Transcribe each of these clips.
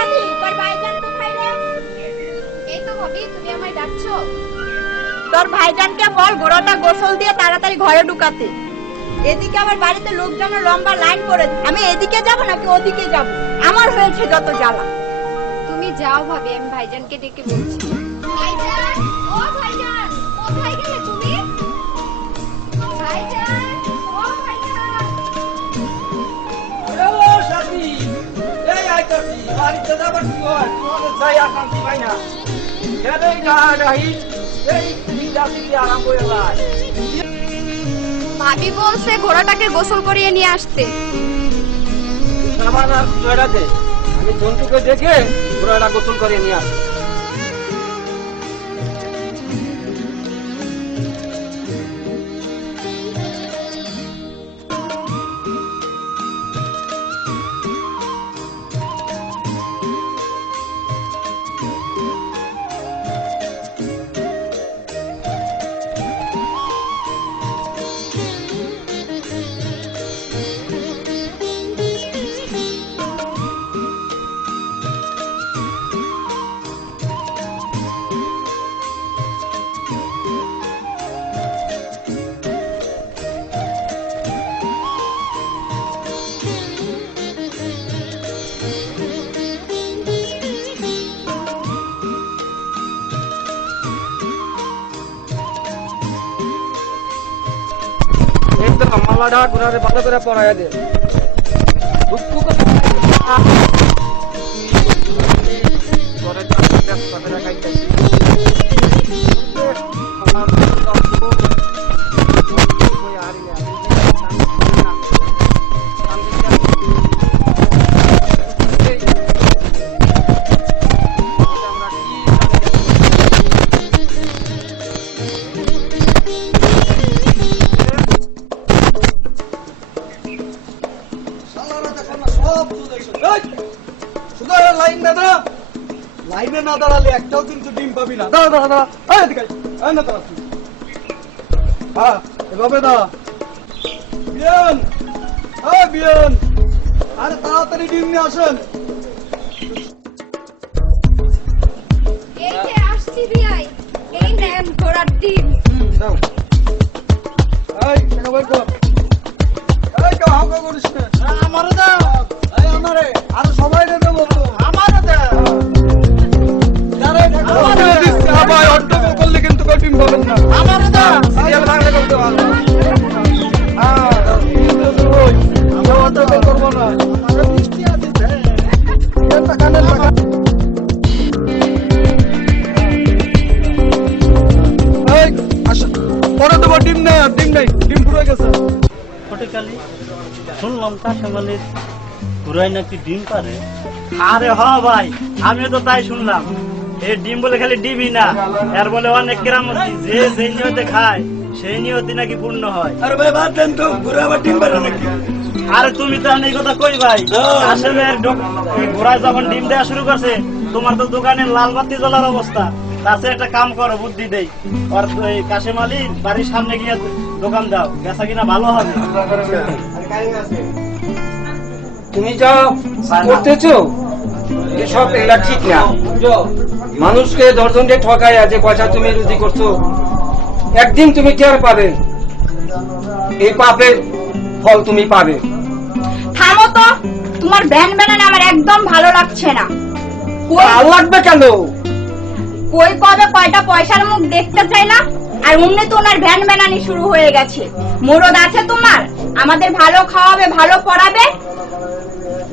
সাথী, তোর ভাইজান কোথায় রে? এই তো ভাবি, তুমি আমায় ডাকছো? তোর ভাইজানকে বল ঘোড়াটা গোসল দিয়ে তাড়াতাড়ি ঘরে ঢুকাতে। এদিকে আমার বাড়িতে লোকজনের লম্বা লাইন করে, আমি এদিকে যাব নাকি ওদিকে যাব? আমার হয়েছে যত জ্বালা। তুমি যাও ভাবি, আমি ভাইজানকে ডেকে বলছি। ভাইজান, ও ভাইজান, কোথায় গেলে তুমি? ভাইজান, ও ভাইজান। ও সাথী, এই আইতাছি, বাড়িতে যাবার কি হয়? তোমাদের যাই আকাঙ্ক্ষী পাই না। গেলেই ডাহাডাহি, এই বিদাসি আরাম করে যায়। ভাবি বলছে ঘোড়াটাকে গোসল করিয়ে নিয়ে আসতে। সাবান আর জয়রা দে, আমি জন্তুকে দেখে ঘোড়াটা গোসল করে নিয়ে আসি। একদম মালাডা ঘোড়ারে ভালো করে পড়াইয়া দে। দুঃখ করে ঘরে কথা রাখাইতেছি। লাইনে না দাঁড়ালে একটাও কিন্তু ডিম পাবি না। দাঁড়া দাঁড়া দাঁড়া, এদিকে না দাঁড়া তুই। হ্যাঁ, এভাবে দাঁড়া। বিয়ান, বিয়ান, আরে তাড়াতাড়ি ডিম নিয়ে আসেন। এই যে আসছি বিয়াই, এই নেন ঘোড়ার ডিম। দাও। এই টাকা বের কর। এই কেউ হাঁকা করিস না। আমারে দাও। এই আমারে, আরো সবাই দেবো তো। আমারে দাও। শুনলাম কাঁচামালির ঘুরাই নাকি ডিম পারে। আরে হ ভাই, আমিও তো তাই শুনলাম। এই ডিম বলে খালি ডিমই না, এর বলে অনেক কেরামতি। যে যেই নিয়তে খায় সেই নিয়তি নাকি পূর্ণ হয়। আরে ভাই বাদ দেন তো, ঘুরে আবার ডিম পারে নাকি? আরে তুমি তো এই কথা কই ভাই। আসলে ঘোড়ায় যখন ডিম দেওয়া শুরু করছে, তোমার তো দোকানে লাল বাতি জ্বলার অবস্থা। তাতে একটা কাম করো, বুদ্ধি দেই। আর কাশেম আলী বাড়ির সামনে গিয়ে দোকান দাও, বেচা কিনা ভালো হবে। তুমি যা করতেছো এসব এগুলা ঠিক না। মানুষকে দর্জন দিয়ে ঠকায় যে পয়সা তুমি রুজি করছো, একদিন তুমি টের পাবে, এই পাপের ফল তুমি পাবে। থামো তো, তোমার ব্যান ব্যানান আমার একদম ভালো লাগছে না। ভালো লাগবে কেন? কই কবে কয়টা পয়সার মুখ দেখতে চাই না, আর অমনি তো ওনার ভ্যান ব্যানানি শুরু হয়ে গেছে। মুরদ আছে তোমার, আমাদের ভালো খাওয়াবে, ভালো পড়াবে।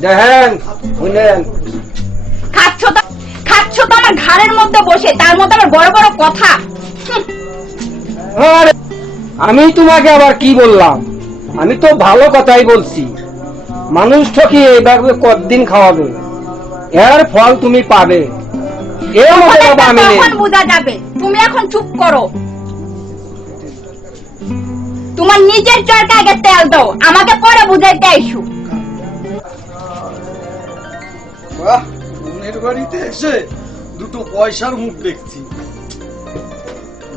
দেখেন শুনেন, খাচ্ছ তো আমার ঘাড়ের মধ্যে বসে, তার মধ্যে আমার বড় বড় কথা। আরে আমি তোমাকে আবার কি বললাম? আমি তো ভালো কথাই বলছি। মানুষ ঠকিয়ে এইভাবে কতদিন খাওয়াবে, এর ফল তুমি পাবে। এর মধ্যে বাবা আমি নেই। তখন বোঝা যাবে। তুমি এখন চুপ করো। তোমার নিজের চরকা আগে তেল দাও, আমাকে পরে বুঝাইতে আইসো। বাহ, বোনের বাড়িতে এসে দুটো পয়সার মুখ দেখছি।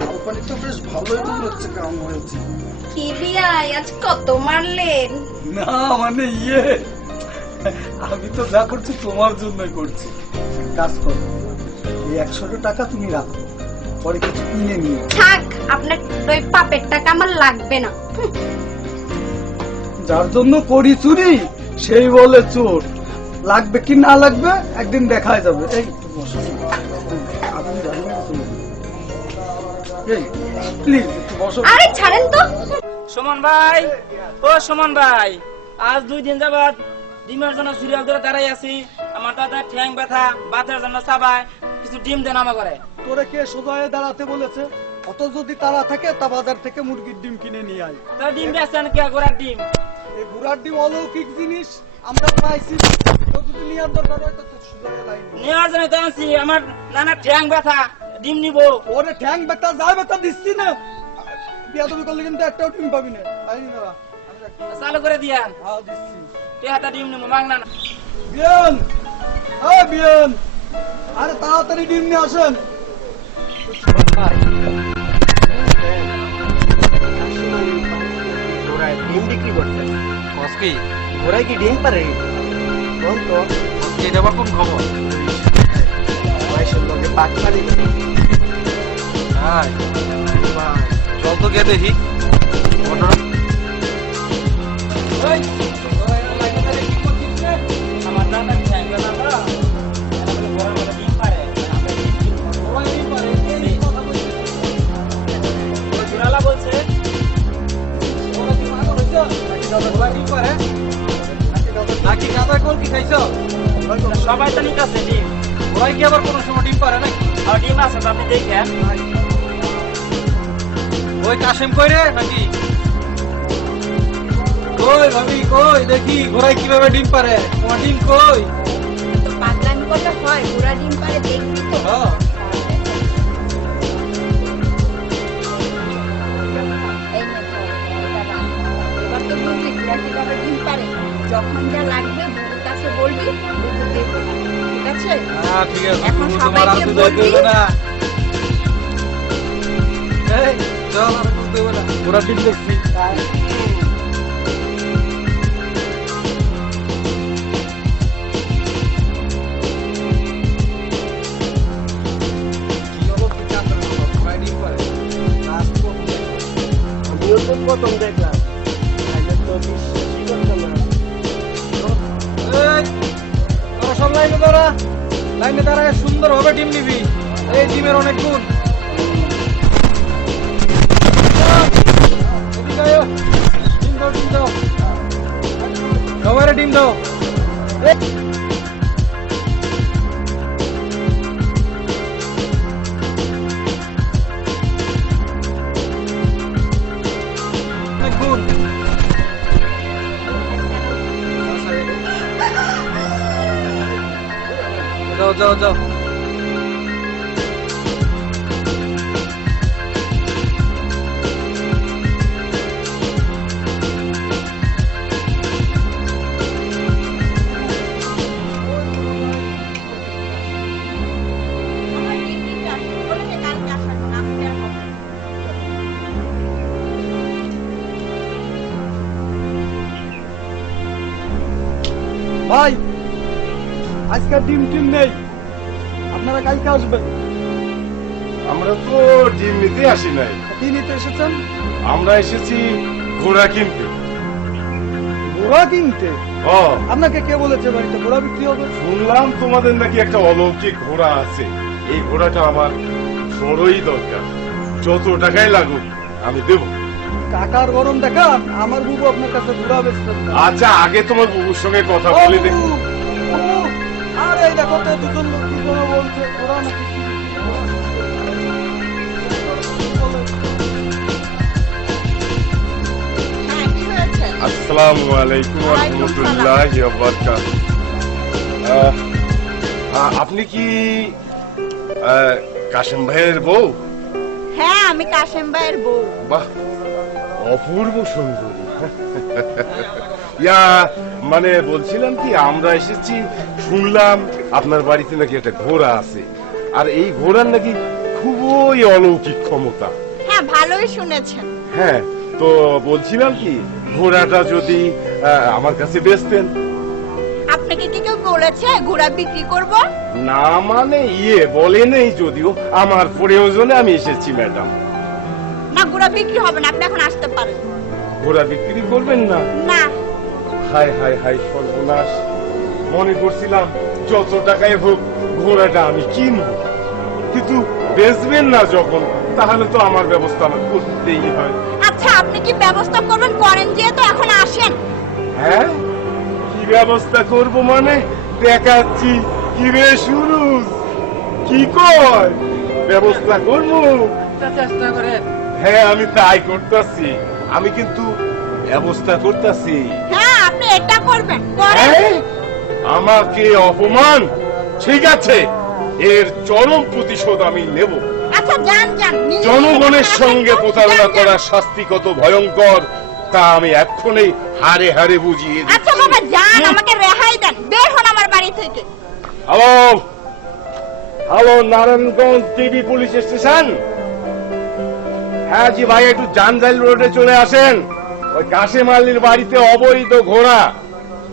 কোম্পানিটা বেশ ভালোই মনে হচ্ছে, কাম হয়েছে। কি বিয়াই, আজ কত মারলেন? না মানে আমি তো যা করছি তোমার জন্যই করছি। কাজ করো, এই 100 টাকা তুমি রাখো, পরে কিছু কিনে নিয়ে। থাক, আপনার ওই পাপের টাকা আমার লাগবে না। যার জন্য করি চুরি সেই বলে চোর। লাগবে কি না লাগবে একদিন দেখা যাবে। এই বসো, আপনি জানেন তো। এই প্লিজ একটু বসো। আরে ছাড়েন তো। সুমন ভাই, ও সুমন ভাই, আজ 2 দিন যাবত ডিমের জন্য সিরিয়াল ধরে দাঁড়াই আছি। আমার দাদা ঠ্যাং ব্যথা, বাতের জন্য চাবায়, কিছু ডিম দেন আমা করে। তোরে কে সোজা হয়ে দাঁড়াতে বলেছে? অত যদি তারা থাকে তা বাজার থেকে মুরগির ডিম কিনে নিয়ে আয়। তা ডিম বেচছেন কে? গোড়ার ডিম। এই ঘোড়ার ডিম অলৌকিক জিনিস, আমরা পাইছি। তো যদি নিয়ার দরকার হয় তো সোজা হয়ে লাইন ধর। নেওয়ার জন্য তো আনছি, আমার নানা ঠ্যাং ব্যথা, ডিম নিবো। ওরে ঠ্যাং বেটা যায় বেটা দিচ্ছি না। বিয়া তুমি করলে কিন্তু একটাও ডিম পাবি না। লাইন ধরা। চালু করে দিয়ান, হ্যাঁ দিচ্ছি। টেহাটা ডিম নিবো, মাগনা না। বিয়ান, হ্যাঁ বিয়ান, আরে তাড়াতাড়ি ডিম নিয়ে আসেন। ডিম বিক্রি করতে ঘোড়ায় কি ডিম পারে? বল তো, এটা বা কোন খবর? বয়সের লোকে পাক মারি। চল তো গিয়ে দেখি। ওই, আমার দাদা ঠ্যাং ব্যথা তো, গোড়ার মধ্যে ডিম পারে। ওই জোড়ালা বলছে নাকি গাঁদা কল কি খাইছ? সবাই তো নিতেছে ডিম। ওরাই কি আবার কোনো সময় ডিম পারে নাকি? আর ডিম আছে তো, আপনি দেখেন। ওই কাশেম কই রে নাকি? কই ভাবি কই দেখি ঘোড়ায় কিভাবে ডিম পারে? তোমার ডিম কই? তো পাগলামি করলে হয়, ঘোড়া ডিম পারে দেখবি তো। হ্যাঁ। এই নে ধর, এটা রাখ। এবার তো বুঝলি ঘোড়া কিভাবে ডিম পারে। যখন যা লাগবে বুবুর কাছে বলবি, বুবু দেবে। ঠিক আছে? হ্যাঁ ঠিক আছে, এখন তুমি তোমার আর সবাইকে তো যাইতে বলবি। হবে না। এই চল, আর বুঝতে হবে না, ঘোড়ার ডিম দেখছি। কি হলো কি কাঁদতে বলো? ঘোড়ায় ডিম পারে? লাস্ট পর্যন্ত আমিও তো প্রথম দেখলাম, আগে তো বিশ্বাসই করতাম না। এই, তোরা সব লাইনে দাঁড়া। লাইনে দাঁড়ায় সুন্দর ভাবে ডিম নিবি। এই ডিমের অনেক গুণ। এদিকে আয়। ডিম দাও, ডিম দাও। সবাইরে ডিম দাও। এই। অনেক গুণ। যাও যাও যাও। আমার ডিম দিতে আসবে। বলেছে কালকে আসার জন্য, আজকে আর হবে না। ভাই, আজকাল ডিম টিম নেই, আপনারা কালকে আসবেন। আমরা তো ডিম নিতে আসি নাই, কি নিতে এসেছেন? আমরা এসেছি ঘোড়া কিনতে। ঘোড়া কিনতে? ও, আপনাকে কে বলেছে বাড়িতে ঘোড়া বিক্রি হবে? শুনলাম তোমাদের নাকি একটা অলৌকিক ঘোড়া আছে। এই ঘোড়াটা আমার বড়ই দরকার, যত টাকাই লাগুক আমি দেব। টাকার গরম দেখান, আমার বুবু আপনার কাছে ঘোড়া বেচতেন না। আচ্ছা, আগে তোমার বুবুর সঙ্গে কথা ও বলে বুবু, দেখি। বুবু, আরে এই দেখো তো দুজন লোক কি করে বলছে ঘোড়া নাকি কি? হ্যাঁ, কি হয়েছে? আসসালামু আলাইকুম ওয়া রাহমাতুল্লাহি ওয়া বারাকাতুহু। আপনি কি কাশেম ভাইয়ের বউ? হ্যাঁ, আমি কাশেম ভাইয়ের বউ। বাহ, অপূর্ব সুন্দরী। ইয়া মানে বলছিলাম কি, আমরা এসেছি, শুনলাম আপনার বাড়িতে নাকি একটা ঘোড়া আছে, আর এই ঘোড়ার নাকি খুবই অলৌকিক ক্ষমতা। হ্যাঁ, ভালোই শুনেছেন। হ্যাঁ, তো বলছিলাম কি, ঘোড়াটা যদি আমার কাছে বেচতেন। আপনাকে কি কেউ বলেছে ঘোড়া বিক্রি করব? না মানে বলে নেই, যদিও আমার প্রয়োজনে আমি এসেছি ম্যাডাম। না, ঘোড়া বিক্রি হবে না, আপনি এখন আসতে পারেন। ঘোড়া বিক্রি করবেন না? না। হায় হায় হায় সর্বনাশ, মনে করছিলাম যত টাকায় হোক ঘোড়াটা আমি কিনবো, কিন্তু বেচবেন না যখন, তাহলে তো আমার ব্যবস্থা আমার করতেই হয়। আচ্ছা, আপনি কি ব্যবস্থা করবেন? করেন যেহেতু এখন আসেন। হ্যাঁ, কি ব্যবস্থা করব মানে? দেখাচ্ছি কি রে সুরুজ, কি কয় ব্যবস্থা করবো? চেষ্টা করে হ্যাঁ, আমি তাই করতেছি, আমি কিন্তু ব্যবস্থা করতেছি। হ্যাঁ, আপনি এটা করবেন, করেন। হ্যাঁ, আমাকে অপমান, ঠিক আছে, এর চরম প্রতিশোধ আমি নেব। আচ্ছা, যান যান। নিজে জনগণের নিজে সঙ্গে আসেন তো, প্রতারণা যান, যান। করার শাস্তি কত ভয়ঙ্কর তা আমি এক্ষুনি হারে হারে বুঝিয়ে দিচ্ছি। আচ্ছা বাবা, যান, আমাকে রেহাই দেন, বের হন আমার বাড়ি থেকে। Hello hello, Narayanganj TV police station. হ্যাঁ জি ভাই, একটু জানজাইল রোডে চলে আসেন। ওই কাশেম আলীর বাড়িতে অবৈধ ঘোড়া,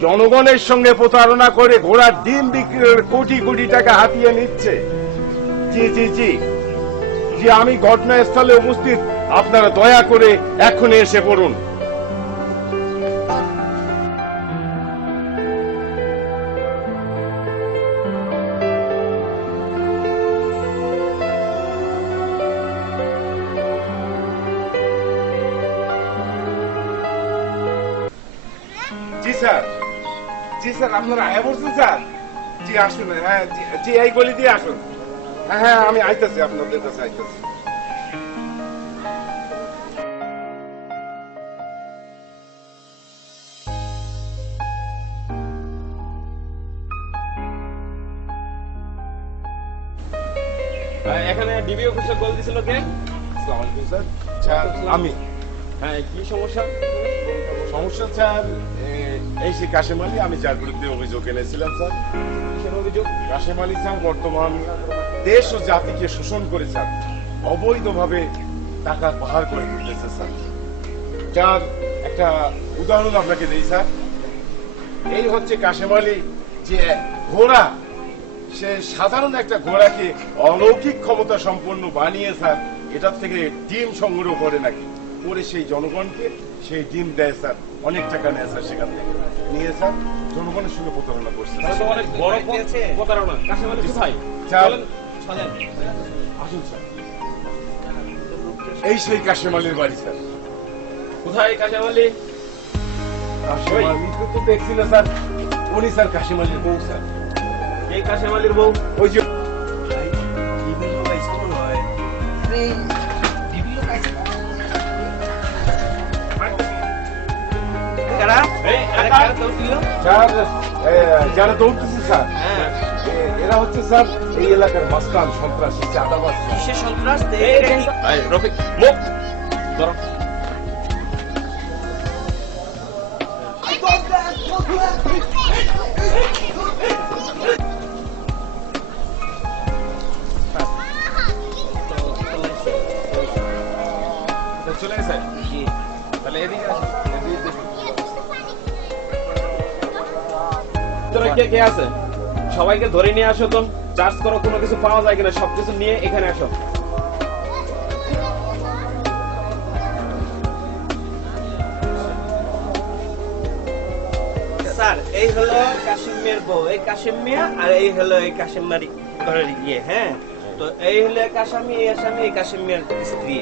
জনগণের সঙ্গে প্রতারণা করে ঘোড়ার ডিম বিক্রি করে কোটি কোটি টাকা হাতিয়ে নিচ্ছে। জি জি জি জি, আমি ঘটনাস্থলে উপস্থিত, আপনারা দয়া করে এখনই এসে পড়ুন। জি স্যার, জি স্যার, আপনারা আয়া বলছেন স্যার? জি আসুন, হ্যাঁ জি, এই গলি দিয়ে আসুন। হ্যাঁ হ্যাঁ, আমি আইতেছি, আপনাদের কাছে আইতেছি। এখানে ডিবি অফিসে কল দিছিল কে? আসসালামু আলাইকুম স্যার। স্যার আমি, হ্যাঁ, কি সমস্যা? সমস্যা স্যার এই সে কাশেম আলী, আমি যার বিরুদ্ধে অভিযোগ এনেছিলাম স্যার। কিসের অভিযোগ? কাশেম আলী স্যার বর্তমান দেশ ও জাতিকে শোষণ করে স্যার, অবৈধভাবে টাকা পাহাড় করে দিতেছে স্যার। যার একটা উদাহরণ আপনাকে দিই স্যার। এই হচ্ছে কাশেম আলী, যে ঘোড়া, সে সাধারণ একটা ঘোড়াকে অলৌকিক ক্ষমতা সম্পন্ন বানিয়ে স্যার এটার থেকে ডিম সংগ্রহ করে নাকি, করে সেই জনগণকে সেই ডিম দেয় স্যার, অনেক টাকা নেয় স্যার, সেখান থেকে নিয়ে স্যার জনগণের সঙ্গে প্রতারণা করছে। তাহলে তো অনেক বড় প্রতারণা। কাশেম আলী কোথায়? স্যার, চলেন। আসুন স্যার, এই সেই কাশেম আলীর বাড়ি স্যার। কোথায় কাশেম আলী? কাশেম আলী তো দেখছি না স্যার, উনি স্যার কাশেম আলীর বউ স্যার। এই কাশেম আলীর বউ? ওই যে এই, আরে কারা দৌড়ছিল? স্যার, যারা দৌড়তেছে স্যার, এরা হচ্ছে স্যার এই এলাকার মাস্তান, সন্ত্রাসী, চাঁদাবাজ। কিসের সন্ত্রাস? এই, রফিক, মুখ ধরো। চলে গেছে? তাহলে এদিকে আসো। ভিতরে কে কে আছে? সবাইকে ধরে নিয়ে আসো তো, চার্জ করো, কোনো কিছু পাওয়া যায় কিনা সবকিছু নিয়ে এখানে আসো। স্যার, এই হলো কাশিম মিয়ার বউ, এই কাশিম মিয়া, আর এই হলো এই কাশিম মারি ঘরের গিয়ে। হ্যাঁ, তো এই হলো এক আসামি, এই আসামি এই কাশিম মিয়ার স্ত্রী।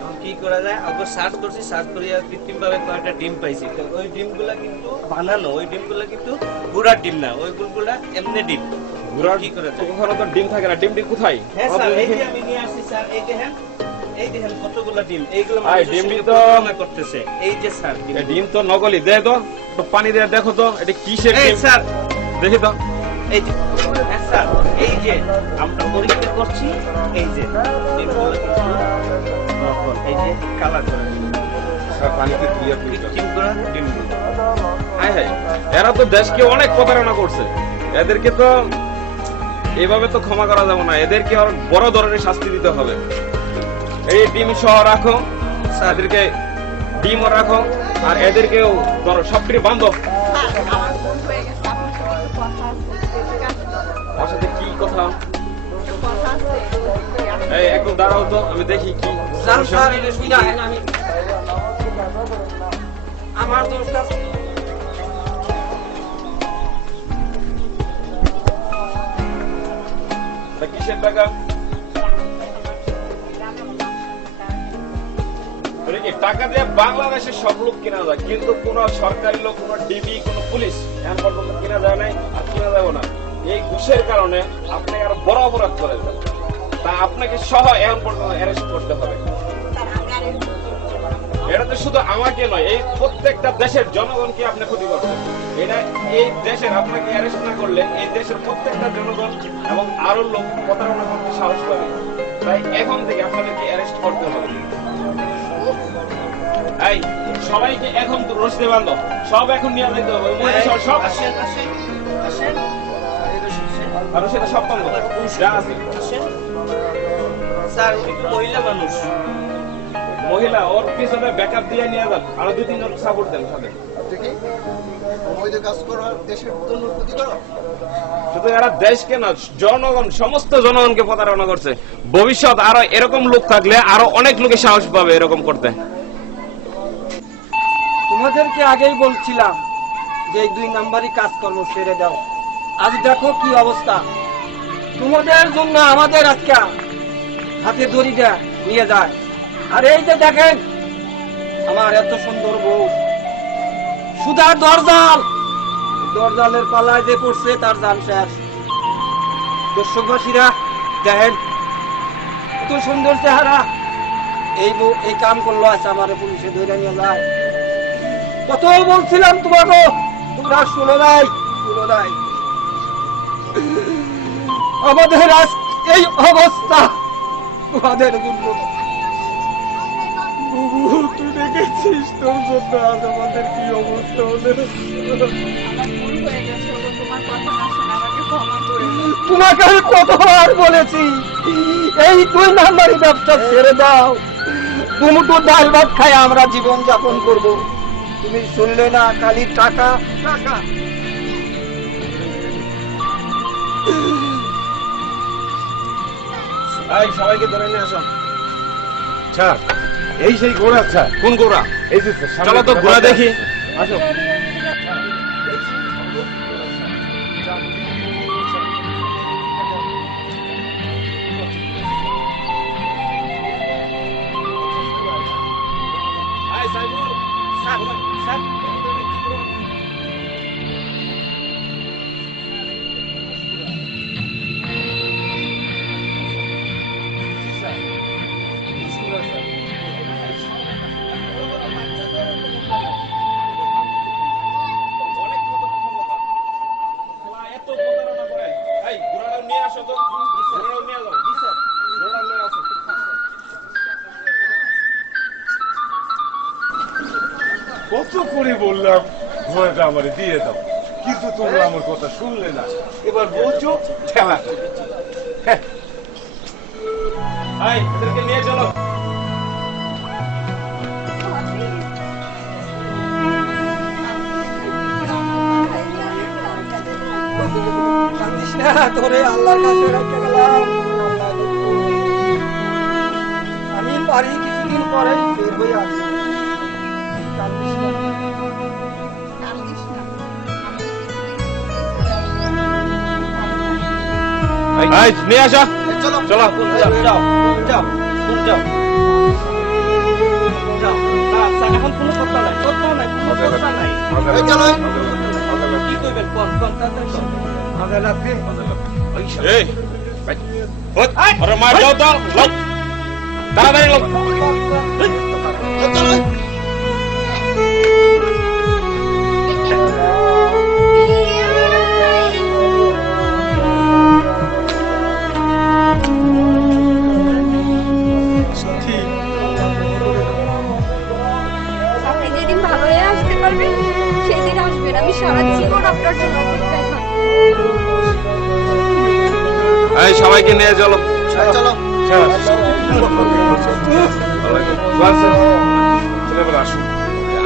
এখন কি করা যায়, ওকে সার্চ করছি, সার্চ করিয়া কৃত্রিম ভাবে কয়েকটা ডিম পাইছি। তো ওই ডিমগুলা কিন্তু বানানো, ওই ডিমগুলা কিন্তু গুড়ার ডিম না, ওই গুড়গুলা এমনি ডিম। ঘোড়ার কি করে যায়? ওখানে তো ডিম থাকে না, ডিমটি কোথায়? হ্যাঁ স্যার, এই যে আমি নিয়ে আসছি স্যার, এই দেখেন, এই দেখেন কতগুলা ডিম, এইগুলো আয়, মানুষের ডিমটি সঙ্গে তো- প্রতারণা করতেছে। এই যে স্যার ডিম। এ ডিম তো নকলি, দে তো একটু পানি দিয়ে দেখো তো এটা কিসের এই ডিম। স্যার, দেখি তো। এই যে, হ্যাঁ স্যার, এই যে আমরা পরীক্ষা করছি, এই যে ডিমগুলো কিন্তু নকল, এই যে কালার করা ডিম, স্যার পানিতে ক্লিয়ার করে কৃত্রিম করা ডিমগুলো। হায় হায়, এরা তো দেশকে অনেক প্রতারণা করছে, এদেরকে তো এভাবে তো ক্ষমা করা যাবে না, এদেরকে আর বড় ধরনের শাস্তি দিতে হবে। এই ডিম সহ রাখো, এদেরকে ডিমও রাখো, আর এদেরকেও ধরো, সবটি বান্ধব। স্যার, আমার ভুল হয়ে গেছে, আপনার সাথে একটু কথা আছে এদিকে আসো। আমার সাথে কি কথা? একটা কথা আছে এদিকে আসো। এই একদম দাঁড়াও তো, আমি দেখি কি স্যার স্যার এটা শুই না আমি আমার দোষটা তা কিসের টাকা? মানে কি টাকা দিয়ে বাংলাদেশের সব লোক কেনা যায়, কিন্তু কোন সরকারি লোক, কোন ডিবি, কোন পুলিশ এখন পর্যন্ত কেনা যায় নাই আর কেনা যাবে না। এই ঘুষের কারণে আপনি আরো বড় অপরাধ করেন, তা আপনাকে সহ এখন পর্যন্ত অ্যারেস্ট করতে হবে। এটা তো শুধু আমাকে নয়, এই প্রত্যেকটা দেশের জনগণকে আপনি ক্ষতি করছেন। এটা এই দেশের আপনাকে অ্যারেস্ট না করলে এই দেশের প্রত্যেকটা জনগণ এবং আরো লোক প্রতারণা করতে সাহস পাবে। তাই এখন থেকে আপনাদেরকে অ্যারেস্ট করতে হবে। এই সবাইকে এখন তো রশিদে বাঁধো, সব এখন নিয়ে যেতে হবে। সব আসেন আসেন আসেন আর সেটা সব বাঁধো যা আছে। আসেন স্যার, একটু মহিলা মানুষ। মহিলা ওর পিছনে ব্যাকআপ দিয়ে নিয়ে যান, আরো 2-3 জন সাপোর্ট দেন সাথে। শুধু এরা দেশকে না, জনগণ, সমস্ত জনগণকে প্রতারণা করছে। ভবিষ্যৎ আরো এরকম লোক থাকলে আরো অনেক লোকে সাহস পাবে এরকম করতে। তোমাদেরকে আগেই বলছিলাম যে এই 2 নাম্বারই কাজকর্ম ছেড়ে দাও। আজ দেখো কি অবস্থা। তোমাদের জন্য আমাদের আজকে হাতে দড়িটা নিয়ে যায়। আর এই যে দেখেন আমার এত সুন্দর বউ, সুধার দরজালের পালায় যে পড়ছে তার জান শেষ। দর্শকবাসীরা দেখেন এত সুন্দর চেহারা, এই বউ এই কাম করলো, আছে আমার পুলিশে ধরে নিয়ে যায়। কত বলছিলাম তোমাকে, তোমরা শুনো নাই। আমাদের আজ এই অবস্থা তোমাদের জন্য। তুই দেখেছিস তোর জন্য আজ আমাদের কি অবস্থা ওদের। তোমাকে আমি কতবার বলেছি এই 2 নাম্বারই ব্যবসা ছেড়ে দাও, দুমুঠো ডাল ভাত খাই আমরা জীবন যাপন করব। তুমি শুনলে না, খালি টাকা টাকা। এই সবাইকে ধরে নিয়ে আসো। স্যার, এই সেই ঘোড়া স্যার। কোন গোড়া? এই যে স্যার, চলো তো ঘোড়া দেখি, আসো। এই সাইবুল, স্যার স্যার অনেক ক্ষমতা। শালা এত প্রতারণা করে। এই ঘোড়াটা নিয়ে আসো তো, ঘোড়াটা নিয়ে যাও। জি স্যার, ঘোড়াটা নিয়ে আসো। কত করে বললাম ঘোড়াটা আমার দিয়ে দাও, কিন্তু তোমরা আমার কথা শুনলে না। এবার বলছো ঠেলা। এই এদেরকে নিয়ে চলো। কান্দিস না, তোরে আল্লাহর কাছে রেখে গেলাম। আমি পারি কিছুদিন পরে বের হয়ে আসবো। কান্দিস না। এই নিয়ে আসো, চলো। যাও যাও যাও যাও যাও। স্যার, এখন কোনো কথা নাই, কোনো কথা নাই। কি করবেন? কোন তাড়াতাড়ি কর। এই ওঠ, আরে মার দাও তো, লোক তাড়াতাড়ি লোক। আপনি যেদিন ভালো হয়ে আসতে পারবেন সেদিন আসবেন, আমি সারা জীবন আপনার জন্য অপেক্ষায় থাকবো। এই সবাইকে নিয়ে চলো। চলো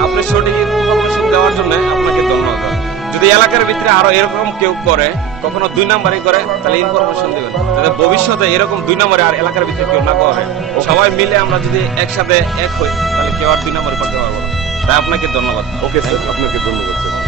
আপনি সঠিক ইনফরমেশন দেওয়ার জন্য আপনাকে ধন্যবাদ। যদি এলাকার ভিতরে আরো এরকম কেউ করে, কখনো 2 নাম্বারই করে, তাহলে ইনফরমেশন দিবেন যাতে ভবিষ্যতে এরকম 2 নম্বরে আর এলাকার ভিতরে কেউ না করে। সবাই মিলে আমরা যদি একসাথে এক হই তাহলে কেউ আর 2 নম্বরে করতে পারবো না। তাই আপনাকে ধন্যবাদ। ওকে স্যার, আপনাকে ধন্যবাদ স্যার।